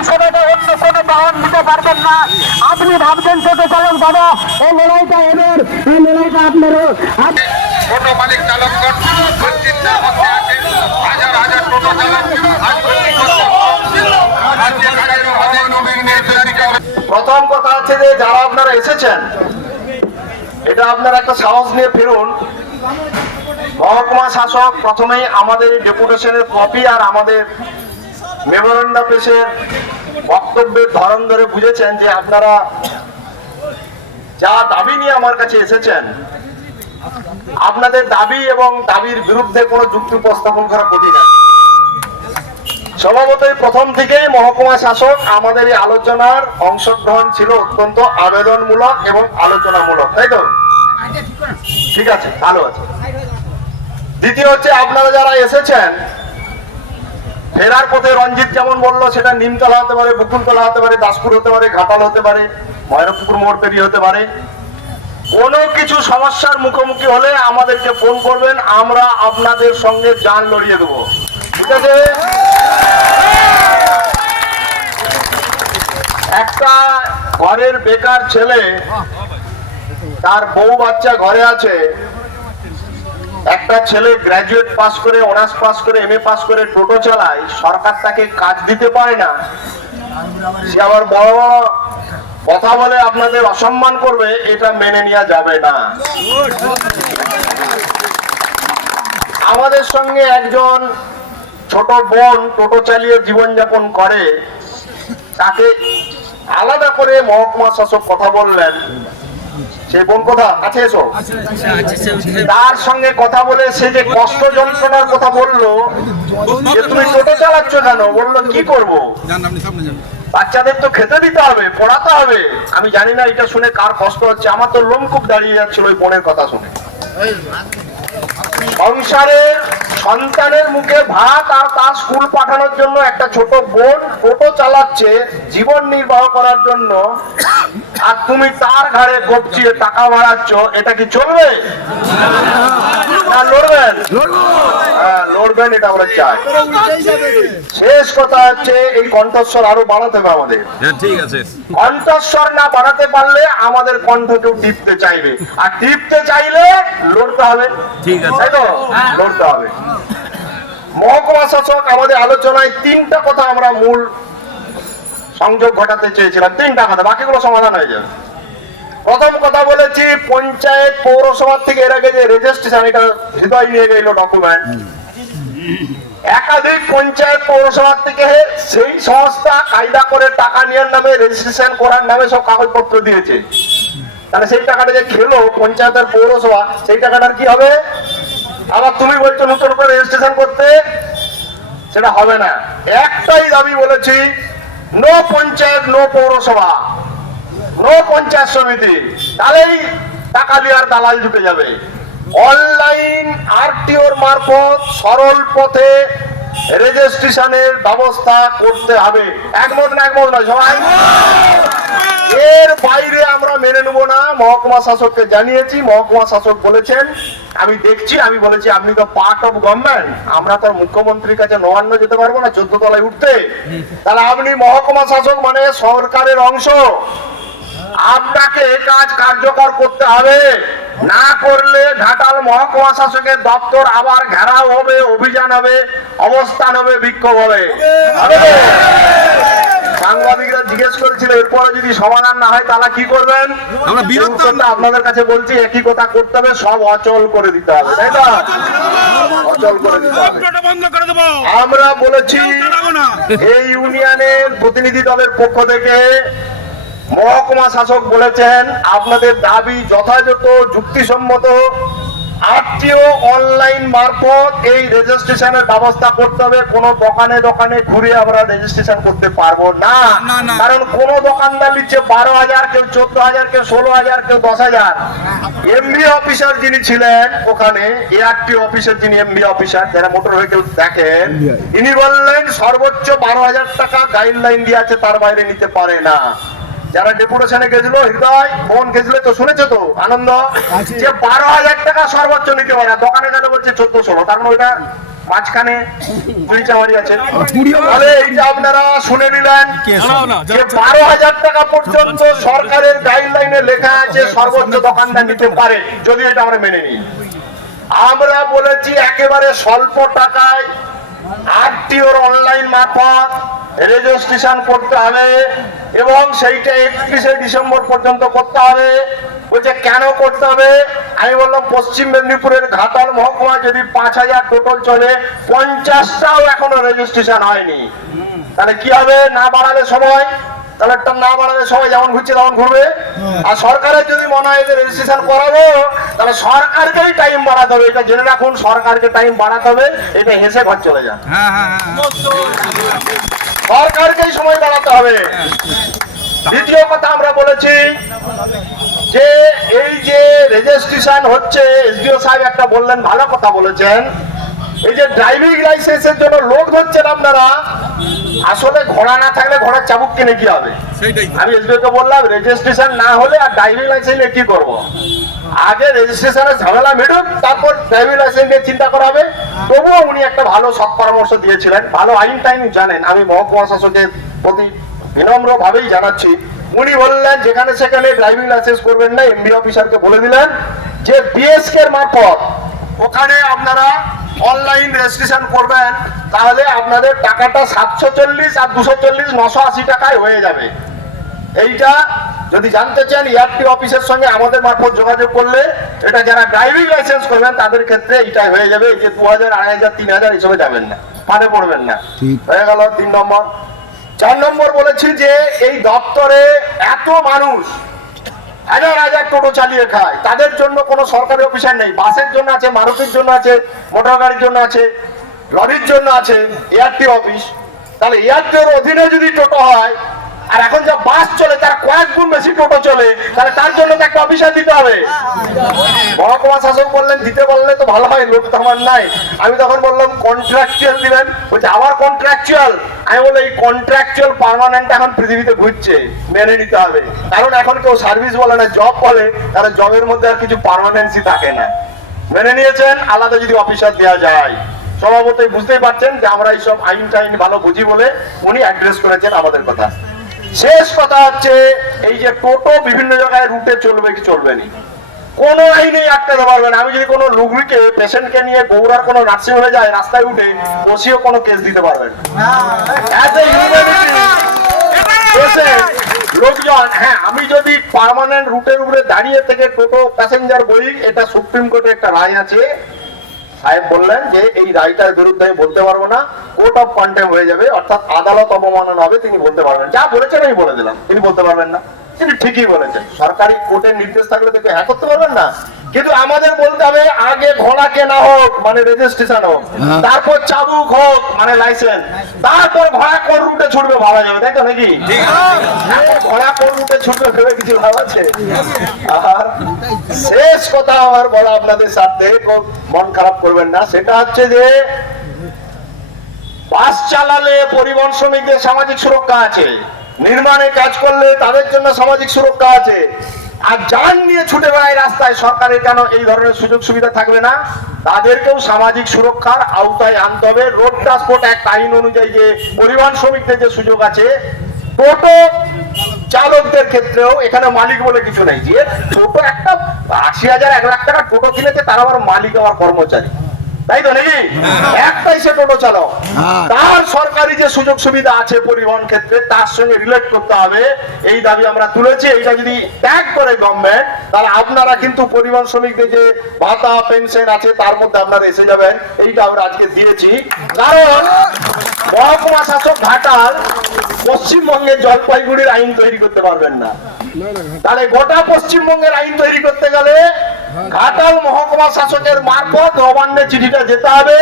বিধানসভাতে অন্য কোনো বাহন দিতে পারবেন না। আপনি ভাবছেন ছোট চালক দাদা এই লড়াইটা এদের এই লড়াইটা আপনারও। ছোট মালিক চালকগণ মধ্যে হাজার হাজার চালক প্রথম কথা হচ্ছে যে যারা আপনারা এসেছেন এটা আপনারা একটা সাহস নিয়ে ফিরুন। মহকুমা শাসক প্রথমেই আমাদের ডেপুটেশনের কপি আর আমাদের মেমোরেন্ডাম পেশের বক্তব্যের ধরন ধরে বুঝেছেন যে আপনারা যা দাবি নিয়ে আমার কাছে এসেছেন, আপনাদের দাবি এবং দাবির বিরুদ্ধে কোনো যুক্তি উপস্থাপন করা কঠিন স্বভাবতই প্রথম থেকেই মহকুমা শাসক আমাদের এই আলোচনার অংশগ্রহণ ছিল অত্যন্ত আবেদনমূলক এবং আলোচনামূলক, তাই তো? ঠিক আছে, ভালো আছে। দ্বিতীয় হচ্ছে আপনারা যারা এসেছেন ফেরার পথে রঞ্জিত যেমন বলল, সেটা নিমতলা হতে পারে, বকুলতলা হতে পারে, দাসপুর হতে পারে, ঘাটাল হতে পারে, ময়রপুকুর মোড় পেরিয়ে হতে পারে। কোনো কিছু সমস্যার মুখোমুখি হলে আমাদেরকে ফোন করবেন, আমরা আপনাদের সঙ্গে যান লড়িয়ে দেবো। ঠিক আছে একটা ঘরের বেকার ছেলে, তার বউ বাচ্চা ঘরে আছে একটা ছেলে গ্রাজুয়েট পাস করে অনার্স পাস করে এমএ পাস করে, টোটো চালায়, সরকার তাকে কাজ দিতে পারে না। সে আবার বড় বড় কথা বলে, আপনাদের অসম্মান করবে, এটা মেনে নেওয়া যাবে না। আমাদের সঙ্গে একজন ছোট বোন টোটো চালিয়ে জীবনযাপন করে, তাকে আলাদা করে মহকুমা শাসক কথা বললেন। সেই বোন কথা আছে এসো। তার সঙ্গে কথা বলে সে যে কষ্ট যন্ত্রণার কথা বলল, যে তুমি টোটো চালাচ্ছ কেন? বলল, কি করব? বাচ্চাদের তো খেতে দিতে হবে, পড়াতে হবে। আমি জানি না, এটা শুনে কার কষ্ট হচ্ছে। আমার তো লোম খুব দাঁড়িয়ে যাচ্ছিল ওই বোনের কথা শুনে। সংসারের সন্তানের মুখে ভাত আর তার স্কুল পাঠানোর জন্য একটা ছোট বোন টোটো চালাচ্ছে জীবন নির্বাহ করার জন্য। আর তুমি তার ঘাড়ে কবচিয়ে টাকা বাড়াচ্ছ এটা কি চলবে? না লড়বেন? হ্যাঁ, লড়বেন এটা আমরা চাই। শেষ কথা হচ্ছে এই কণ্ঠস্বর আরও বাড়াতে হবে আমাদের। হ্যাঁ ঠিক আছে। কণ্ঠস্বর না বাড়াতে পারলে আমাদের কণ্ঠ কেউ টিপতে চাইবে। আর টিপতে চাইলে লড়তে হবে। ঠিক আছে। তাই তো? লড়তে হবে। মহকুমা শাসক আমাদের আলোচনায় তিনটা কথা আমরা মূল সংযোগ ঘটাতে চেয়েছিলাম। তিনটা কথা, বাকিগুলো সমাধান হয়ে যাবে। প্রথম কথা বলেছি, পঞ্চায়েত থেকে এর আগে যে রেজিস্ট্রেশন এটা হৃদয় নিয়ে গেল ডকুমেন্ট একাধিক পঞ্চায়েত পৌরসভা থেকে সেই সংস্থা কায়দা করে টাকা নেওয়ার নামে রেজিস্ট্রেশন করার নামে সব কাগজপত্র দিয়েছে। তাহলে সেই টাকাটা যে খেলো পঞ্চায়েতের পৌরসভা, সেই টাকাটার কি হবে? আবার তুমি বলছো নতুন করে রেজিস্ট্রেশন করতে? সেটা হবে না। একটাই দাবি বলেছি, নো পঞ্চায়েত, নো পৌরসভা, নো পঞ্চায়েত সমিতি। তাহলেই টাকা দেওয়ার দালাল ঢুকে যাবে। অনলাইন আরটিওর মারফত সরল পথে রেজিস্ট্রেশনের ব্যবস্থা করতে হবে। একমত না একমত নয়, সবাই? এর বাইরে আমরা মেনে নেব না। মহকুমা শাসককে জানিয়েছি, মহকুমা শাসক বলেছেন, আমি দেখছি, আমি বলেছি, আপনি তো পার্ট অফ গভর্নমেন্ট আমরা তো মুখ্যমন্ত্রীর কাছে নবান্ন যেতে পারব না, চোদ্দ তলায় উঠতে। তাহলে আপনি মহকুমা শাসক মানে সরকারের অংশ। আপনাকে এই কাজ কার্যকর করতে হবে। না করলে ঘাটাল মহকুমা শাসকের দপ্তর আবার ঘেরাও হবে, অভিযান হবে, অবস্থান হবে, বিক্ষোভ হবে? সাংবাদিকরা জিজ্ঞেস করেছিল এরপরে যদি সমাধান না হয় তাহলে কি করবেন? আমরা এই আপনাদের কাছে বলছি একই কথা করতে হবে সব অচল করে দিতে হবে তাই তো? অচল করে দিতে হবে। আমরা বলেছি এই ইউনিয়নের প্রতিনিধি দলের পক্ষ থেকে মহকুমা শাসক বলেছেন আপনাদের দাবি যথাযথ যুক্তিসম্মত আত্মীয় অনলাইন মারফত এই রেজিস্ট্রেশনের ব্যবস্থা করতে হবে। কোন দোকানে দোকানে ঘুরে আমরা রেজিস্ট্রেশন করতে পারব না। কারণ কোন দোকানদার নিচ্ছে বারো হাজার কেউ চোদ্দ হাজার কেউ ষোলো হাজার কেউ দশ হাজার। এমবি অফিসার যিনি ছিলেন ওখানে এআরটি অফিসের যিনি এমবি অফিসার যারা মোটর ভেহিকেল দেখেন ইনি বললেন সর্বোচ্চ বারো হাজার টাকা গাইডলাইন দিয়ে আছে তার বাইরে নিতে পারে না। যারা ডেপুটেশনে গেছিল হৃদয় বোন গেছিল তো শুনেছো তো? আনন্দ? যে বারো হাজার টাকা সর্বোচ্চ নিতে পারে দোকানে গেলে বলছে চোদ্দ ষোলো তার মানে ওইটা মাঝখানে পুলিচামারি আছে। তাহলে এইটা আপনারা শুনে নিলেন যে বারো হাজার টাকা পর্যন্ত সরকারের গাইডলাইনে লেখা আছে সর্বোচ্চ দোকানদার নিতে পারে। যদি এটা আমরা মেনে নিই। আমরা বলেছি একেবারে স্বল্প টাকায় আরটিওর অনলাইন মারফত রেজিস্ট্রেশন করতে হবে এবং সেইটা একত্রিশে ডিসেম্বর পর্যন্ত করতে হবে। বলছে কেন করতে হবে? আমি বললাম পশ্চিম মেদিনীপুরের ঘাটাল মহকুমায় যদি পাঁচ হাজার টোটাল চলে পঞ্চাশটাও এখনও রেজিস্ট্রেশন হয়নি। তাহলে কি হবে? না বাড়ালে সময় তাহলে একটা না বাড়ালে সবাই যেমন ঘুরছে তেমন ঘুরবে। আর সরকারের যদি মনে হয় যে রেজিস্ট্রেশন করাবো তাহলে সরকারকেই টাইম বাড়াতে হবে। এটা জেনে রাখুন সরকারকে টাইম বাড়াতে হবে। এটা হেসে ঘর চলে যান। সরকারকেই সময় বাড়াতে হবে। দ্বিতীয় কথা আমরা বলেছি যে এই যে রেজিস্ট্রেশন হচ্ছে এসডিও সাহেব একটা বললেন ভালো কথা বলেছেন। এই যে ড্রাইভিং লাইসেন্সের জন্য লোক ধরছেন আপনারা আসলে ঘোড়া না থাকলে ঘোড়ার চাবুক কিনে কি হবে? আমি এসডিও কে বললাম রেজিস্ট্রেশন না হলে আর ড্রাইভিং লাইসেন্স কি করব? আগে রেজিস্ট্রেশনের ঝামেলা মিটুক, তারপর ড্রাইভিং লাইসেন্স চিন্তা করা হবে। তবুও উনি একটা ভালো সৎ পরামর্শ দিয়েছিলেন, ভালো আইন টাইন জানেন। আমি মহকুমা শাসকের প্রতি বিনম্র ভাবেই জানাচ্ছি। উনি বললেন, যেখানে সেখানে ড্রাইভিং লাইসেন্স করবেন না এমডি অফিসারকে বলে দিলেন যে বিএসকে মারফত ওখানে আপনারা অনলাইন রেজিস্ট্রেশন করবেন, তাহলে আপনাদের টাকাটা সাতশো চল্লিশ আর দুশো চল্লিশ নশো আশি টাকায় হয়ে যাবে। এইটা যদি জানতে চান ইয়ারটি অফিসের সঙ্গে আমাদের মারফত যোগাযোগ করলে এটা যারা ড্রাইভিং লাইসেন্স করবেন তাদের ক্ষেত্রে এইটাই হয়ে যাবে। এই যে দু হাজার আড়াই হাজার তিন হাজার এসবে যাবেন না। পানে পড়বেন না। হয়ে গেল তিন নম্বর। চার নম্বর বলেছি যে এই দপ্তরে এত মানুষ হাজার হাজার টোটো চালিয়ে খায়। তাদের জন্য কোনো সরকারি অফিসার নেই। বাসের জন্য আছে মারুতির জন্য আছে মোটর গাড়ির জন্য আছে লরির জন্য আছে এয়ারটি অফিস। তাহলে এয়ারটির অধীনে যদি টোটো হয় আর এখন যা বাস চলে, তার কয়েক গুণ বেশি টোটো চলে, তাহলে তার জন্য তো একটা অফিসার দিতে হবে। মহকুমা শাসক বললেন, দিতে বললে তো ভালো হয়, লোক তো আমার নাই। আমি তখন বললাম কন্ট্রাকচুয়াল দিবেন? বলছে আবার কন্ট্রাকচুয়াল আমি বললাম, এই কন্ট্রাকচুয়াল পার্মানেন্ট এখন পৃথিবীতে ঘুরছে, মেনে নিতে হবে। কারণ এখন কেউ সার্ভিস বলে না জব বলে কারণ জবের মধ্যে আর কিছু পার্মানেন্সি থাকে না। মেনে নিয়েছেন, আলাদা যদি অফিসার দেওয়া যায়। স্বভাবতই বুঝতেই পারছেন যে আমরা এইসব আইন টাইন ভালো বুঝি বলে উনি অ্যাড্রেস করেছেন আমাদের কথা। শেষ কথা হচ্ছে এই যে টোটো বিভিন্ন জায়গায় রুটে চলবে কি চলবে না। কোন আইনেই আটকাতে পারবে না। আমি যদি কোনো রুগীকে পেশেন্টকে নিয়ে গৌড়ার কোনো নার্সিং হোমে যায় রাস্তায় উঠে বসিও কোনো কেস দিতে patient, লোকজন হ্যাঁ আমি যদি পার্মানেন্ট রুটের উপরে দাঁড়িয়ে থেকে টোটো প্যাসেঞ্জার বলি এটা সুপ্রিম কোর্টে একটা রায় আছে। সাহেব বললেন যে, এই রায়টার বিরুদ্ধে আমি বলতে পারব না। কোর্ট অফ কন্টেম হয়ে যাবে, অর্থাৎ আদালত অবমাননা হবে, তিনি বলতে পারবেন। যা বলেছেন আমি বলে দিলাম, তিনি বলতে পারবেন না। তিনি ঠিকই বলেছেন। সরকারি কোর্টের নির্দেশ থাকলে তো হ্যাঁ করতে পারবেন না। কিন্তু আমাদের বলতে হবে আগে ঘোড়া কেনা হোক মানে রেজিস্ট্রেশন হোক তারপর চাবুক হোক মানে লাইসেন্স তারপর ঘোড়া কোন রুটে ছুটবে ভাবা যাবে তাই তো নাকি? এখন ঘোড়া কোন রুটে ছুটবে ভেবে কিছু লাভ আছে? আর শেষ কথা আমার বলা আপনাদের সাথে মন খারাপ করবেন না সেটা হচ্ছে যে বাস চালালে পরিবহন শ্রমিকদের সামাজিক সুরক্ষা আছে নির্মাণে কাজ করলে তাদের জন্য সামাজিক সুরক্ষা আছে। আর যান নিয়ে ছুটে বেড়ায় রাস্তায়, সরকারের কেন এই ধরনের সুযোগ সুবিধা থাকবে না? তাদেরকেও সামাজিক সুরক্ষার আওতায় আনতে হবে। রোড ট্রান্সপোর্ট এক আইন অনুযায়ী যে পরিবহন শ্রমিকদের যে সুযোগ আছে, টোটো চালকদের ক্ষেত্রেও এখানে মালিক বলে কিছু নেই। যে টোটো একটা আশি হাজার, এক লাখ টাকা টোটো কিনেছে, তার আবার মালিক আমার কর্মচারী। তাই তো নাকি? একটাই সে টোটো চালক তার সরকারি যে সুযোগ সুবিধা আছে পরিবহন ক্ষেত্রে তার সঙ্গে রিলেট করতে হবে। এই দাবি আমরা তুলেছি এইটা যদি ত্যাগ করে গভর্নমেন্ট তাহলে আপনারা কিন্তু পরিবহন শ্রমিকদের যে ভাতা পেনশন আছে তার মধ্যে আপনারা এসে যাবেন। এইটা আমরা আজকে দিয়েছি। কারণ মহকুমা শাসক ঘাটাল পশ্চিমবঙ্গের জলপাইগুড়ির আইন তৈরি করতে পারবেন না। তাহলে গোটা পশ্চিমবঙ্গের আইন তৈরি করতে গেলে ঘাটাল মহকুমা শাসকের মারফত নবান্নে চিঠিটা যেতে হবে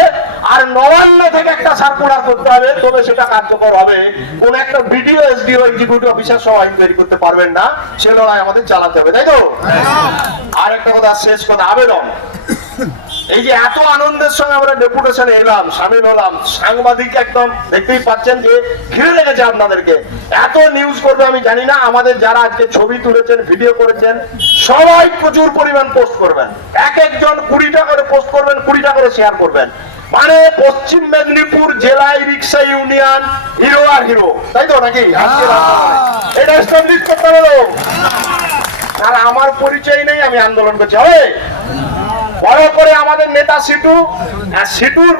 আর নবান্ন থেকে একটা সার্কুলার করতে হবে তবে সেটা কার্যকর হবে। কোন একটা বিডিও এসডিও এক্সিকিউটিভ অফিসার সব আইন তৈরি করতে পারবেন না সে লড়াই আমাদের চালাতে হবে তাই তো? আর একটা কথা শেষ কথা আবেদন। এই যে এত আনন্দের সঙ্গে আমরা ডেপুটেশনে এলাম সামিল হলাম সাংবাদিক একদম দেখতেই পাচ্ছেন যে ঘিরে রেখেছে আপনাদেরকে। এত নিউজ করবে আমি জানি না আমাদের যারা আজকে ছবি তুলেছেন ভিডিও করেছেন সবাই প্রচুর পরিমাণ পোস্ট করবেন। এক একজন কুড়িটা করে পোস্ট করবেন কুড়িটা করে শেয়ার করবেন। মানে পশ্চিম মেদিনীপুর জেলায় রিক্সা ইউনিয়ন হিরো আর হিরো তাই তো নাকি? এটা এস্টাবলিশ করতে তো। আর আমার পরিচয় নেই আমি আন্দোলন করছি। হবে বড় করে আমাদের নেতা সিটু, আর সিটুর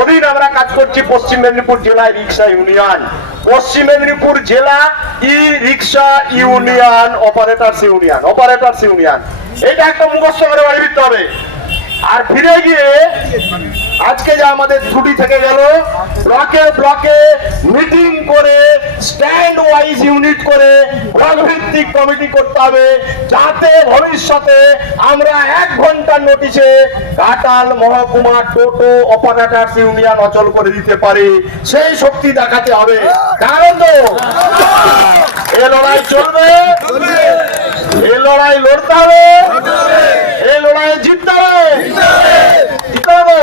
অধীন আমরা কাজ করছি পশ্চিম মেদিনীপুর জেলা রিক্সা ইউনিয়ন। পশ্চিম মেদিনীপুর জেলা e rickshaw union, operators union, operators union. এটা একটা মুখস্থ করে বাড়ি হবে। আর ফিরে গিয়ে আজকে যে আমাদের ছুটি থেকে গেল ব্লকে ব্লকে মিটিং করে স্ট্যান্ড ওয়াইজ ইউনিট করে ভিত্তিক কমিটি করতে হবে, যাতে ভবিষ্যতে আমরা এক ঘণ্টার নোটিশে ঘাটাল মহকুমা টোটো অপারেটার্স ইউনিয়ন অচল করে দিতে পারি। সেই শক্তি দেখাতে হবে। কারণ তো, এ লড়াই চলবে, এ লড়াই লড়তে হবে, এ লড়াইয়ে জিততে হবে। জিততে হবে?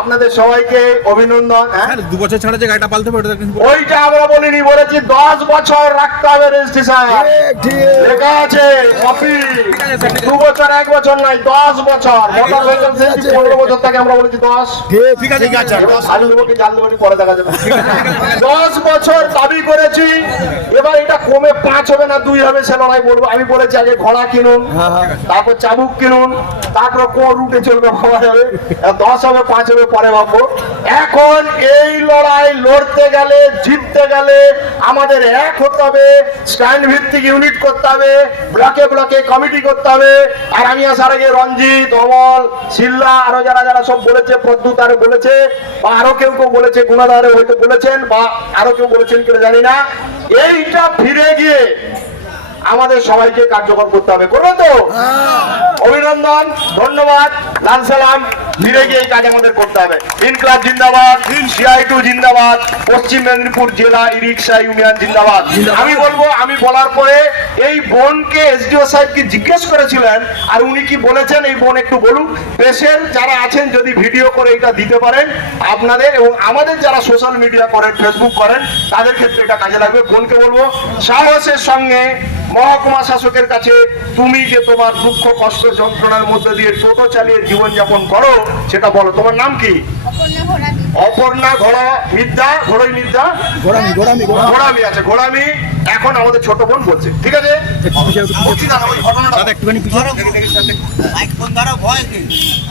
আপনাদের সবাইকে অভিনন্দন হ্যাঁ? দু বছর ছাড়া যে গাড়িটা পালতে পারে ওইটা আমরা বলিনি বলেছি দশ বছর রাখতে হবে রেজিস্ট্রেশন লেখা আছে কপি দু বছর এক বছর নাই দশ বছর। মোটর ভেহিকল সেফটি পনেরো বছর থেকে আমরা বলেছি দশ। ঠিক আছে আলু জাল দেবো পরে দেখা যাবে। দশ বছর দাবি করেছি এবার এটা কমে পাঁচ হবে না দুই হবে সে লড়াই বলব। আমি বলেছি আগে ঘোড়া কিনুন তারপর চাবুক কিনুন তারপর কোন রুটে চলবে ভাবা যাবে। দশ হবে পাঁচ হবে, পরে ভাববো। এখন এই লড়াই লড়তে গেলে, জিততে গেলে আমাদের এক হতে হবে স্ট্যান্ড ভিত্তিক ইউনিট করতে হবে ব্লকে ব্লকে কমিটি করতে হবে। আর আমি আসার আগে রঞ্জিত, অমল শিল্লা আরও যারা যারা সব বলেছে, প্রদ্যুৎ আরও বলেছে, বা আরও কেউ কেউ বলেছে, গুণাধারে হয়তো বলেছেন, বা আরও কেউ বলেছেন কিনা জানি না। এইটা ফিরে গিয়ে আমাদের সবাইকে কার্যকর করতে হবে করবেন তো? অভিনন্দন ধন্যবাদ লাল সালাম ফিরে গিয়ে কাজ আমাদের করতে হবে। ইনক্লাব জিন্দাবাদ সিআই টু জিন্দাবাদ পশ্চিম মেদিনীপুর জেলা ই রিক্সা ইউনিয়ন জিন্দাবাদ। আমি বলব আমি বলার পরে এই বোনকে এসডিও সাহেবকে জিজ্ঞেস করেছিলেন আর উনি কি বলেছেন এই বোন একটু বলুন। পেশেন্ট যারা আছেন যদি ভিডিও করে এটা দিতে পারেন আপনাদের এবং আমাদের যারা সোশ্যাল মিডিয়া করেন ফেসবুক করেন তাদের ক্ষেত্রে এটা কাজে লাগবে। বোনকে বলব সাহসের সঙ্গে মহকুমা শাসকের কাছে তুমি যে তোমার দুঃখ, কষ্ট, যন্ত্রণার মধ্যে দিয়ে টোটো চালিয়ে জীবনযাপন করো, সেটা বলো। তোমার নাম কি? অপর্ণা ঘোড়া মিদ্যা ঘোড়ই মিদ্যা গোড়ামি গোড়ামি ঘোড়ামি। আছে ঘোড়ামি। এখন আমাদের ছোট বোন বলছে ঠিক আছে?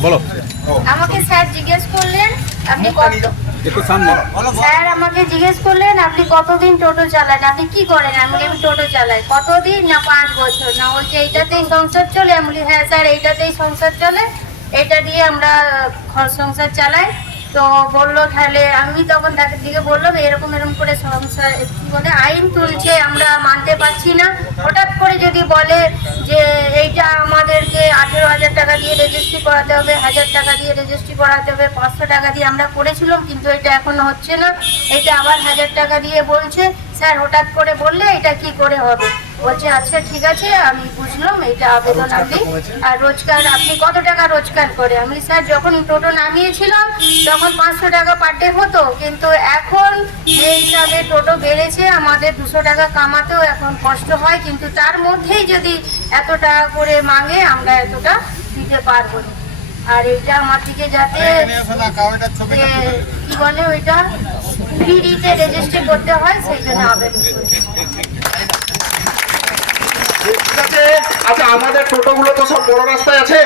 বলো। আমাকে স্যার জিজ্ঞেস করলেন আপনি কত একটু সামনে। স্যার আমাকে জিজ্ঞেস করলেন আপনি কতদিন টোটো চালান? আপনি কি করেন? আমি আমি টোটো চালাই। কতদিন না পাঁচ বছর? না বলছে এইটাতেই সংসার চলে? আমি বলি হ্যাঁ স্যার এইটাতেই সংসার চলে। এটা দিয়ে আমরা ঘর সংসার চালাই। তো বলল, তাহলে আমি তখন তাকে দিকে বললাম, এরকম এরকম করে সংসার বলে, আইন তুলছে, আমরা মানতে পারছি না। হঠাৎ করে যদি বলে যে, এইটা আমাদেরকে আঠেরো হাজার টাকা দিয়ে রেজিস্ট্রি করাতে হবে, হাজার টাকা দিয়ে রেজিস্ট্রি করাতে হবে, পাঁচশো টাকা দিয়ে আমরা করেছিলাম, কিন্তু এটা এখনও হচ্ছে না। এটা আবার হাজার টাকা দিয়ে বলছে। স্যার হঠাৎ করে বললে এটা কি করে হবে? বলছে আচ্ছা ঠিক আছে আমি বুঝলাম এটা আবেদন আপনি আর রোজগার আপনি কত টাকা রোজগার করে? আমি স্যার যখন টোটো নামিয়েছিলাম তখন পাঁচশো টাকা পার ডে হতো কিন্তু এখন যে হিসাবে টোটো বেড়েছে আমাদের দুশো টাকা কামাতেও এখন কষ্ট হয় কিন্তু তার মধ্যেই যদি এত টাকা করে মাঙে আমরা এতটা দিতে পারব না। আর এটা আমার দিকে যাতে কি বলে ওইটা ফ্রিতে রেজিস্ট্রি করতে হয় সেই জন্য আবেদন আছে? আচ্ছা আমাদের টোটোগুলো তো সব বড় রাস্তায় আছে।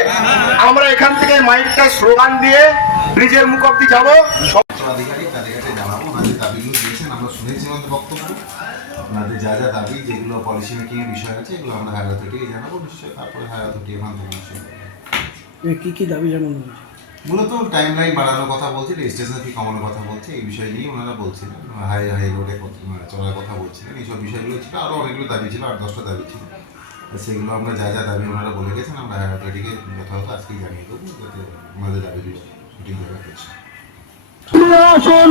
আমরা এখান থেকে মাইকটা স্লোগান দিয়ে ব্রিজের মুখ অব্দি যাব। সব আধিকারিক তাদের কাছে জানাব ওনাদের দাবিগুলো দিয়েছেন আমরা শুনেছি ওনাদের বক্তব্য। ওনাদের যা যা দাবি যেগুলো পলিসি মেকিং এর বিষয় আছে এগুলো আমরা হায়ার অথরিটিকে জানাব নিশ্চয়ই তারপরে হায়ার অথরিটি ওখান থেকে নিশ্চয়ই করবে। কি কি দাবি জানানো হয়েছে? মূলত টাইম লাইন বাড়ানোর কথা বলছে রেজিস্ট্রেশন ফি কমানোর কথা বলছে এই বিষয় নিয়ে ওনারা বলছিলেন হাই হাই রোডে চলার কথা বলছিলেন এইসব বিষয়গুলো ছিল আরও অনেকগুলো দাবি ছিল আট দশটা দাবি ছিল। তো সেগুলো আমরা যা যা দাবি ওনারা বলে গেছেন, আমরা এটিকে যথাযথ আজকেই জানিয়ে দেবো যাতে আমাদের দাবিগুলো মিটিং পেয়েছে হয়েছে আসুন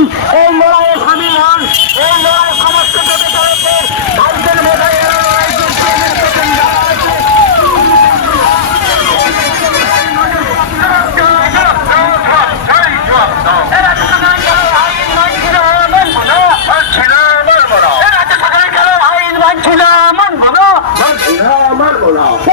Oh now.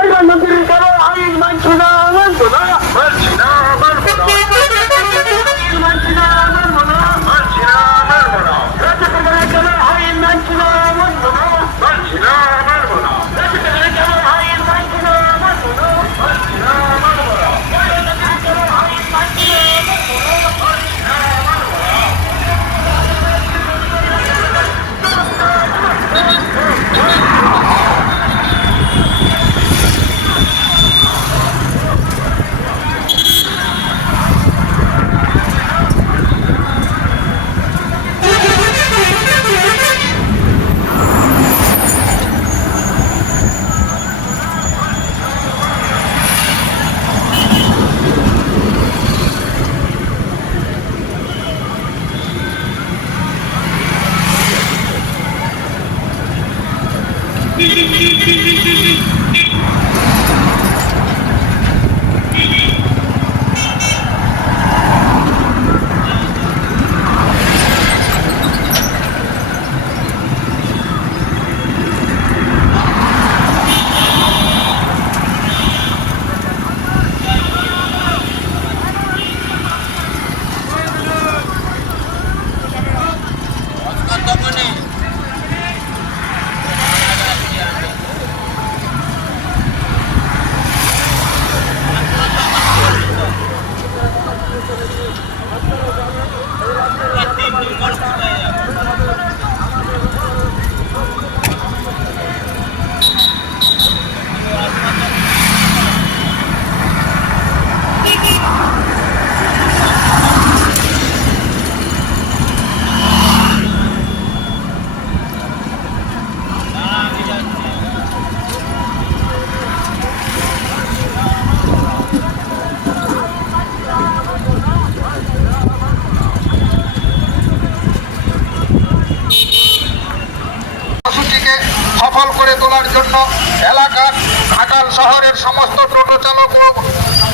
শহরের সমস্ত টোটো চালক ও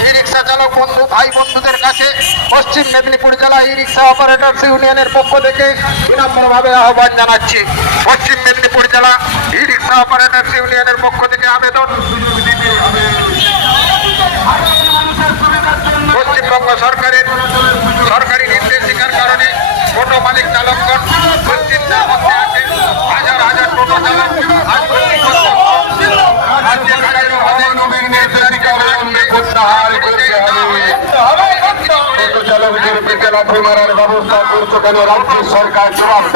ই রিক্সা চালক বন্ধু, ভাই বন্ধুদের কাছে পশ্চিম মেদিনীপুর জেলা ই রিক্সা অপারেটর্স ইউনিয়নের পক্ষ থেকে বিনম্রভাবে আহ্বান জানাচ্ছি। পশ্চিম মেদিনীপুর জেলা ই রিক্সা অপারেটর্স ইউনিয়নের পক্ষ থেকে আবেদন। পশ্চিমবঙ্গ সরকারের সরকারি নির্দেশিকার কারণে টোটো মালিক চালকগণ দুশ্চিন্তার মধ্যে হাজার হাজার টোটো চালক পর্যন্ত রাজ্যে কাজের অভাবে নির্দেশিকা প্রত্যাহার করতে হবে চালকদের পেটে লাথি মারার ব্যবস্থা করছ কেন রাজ্য সরকার জবাব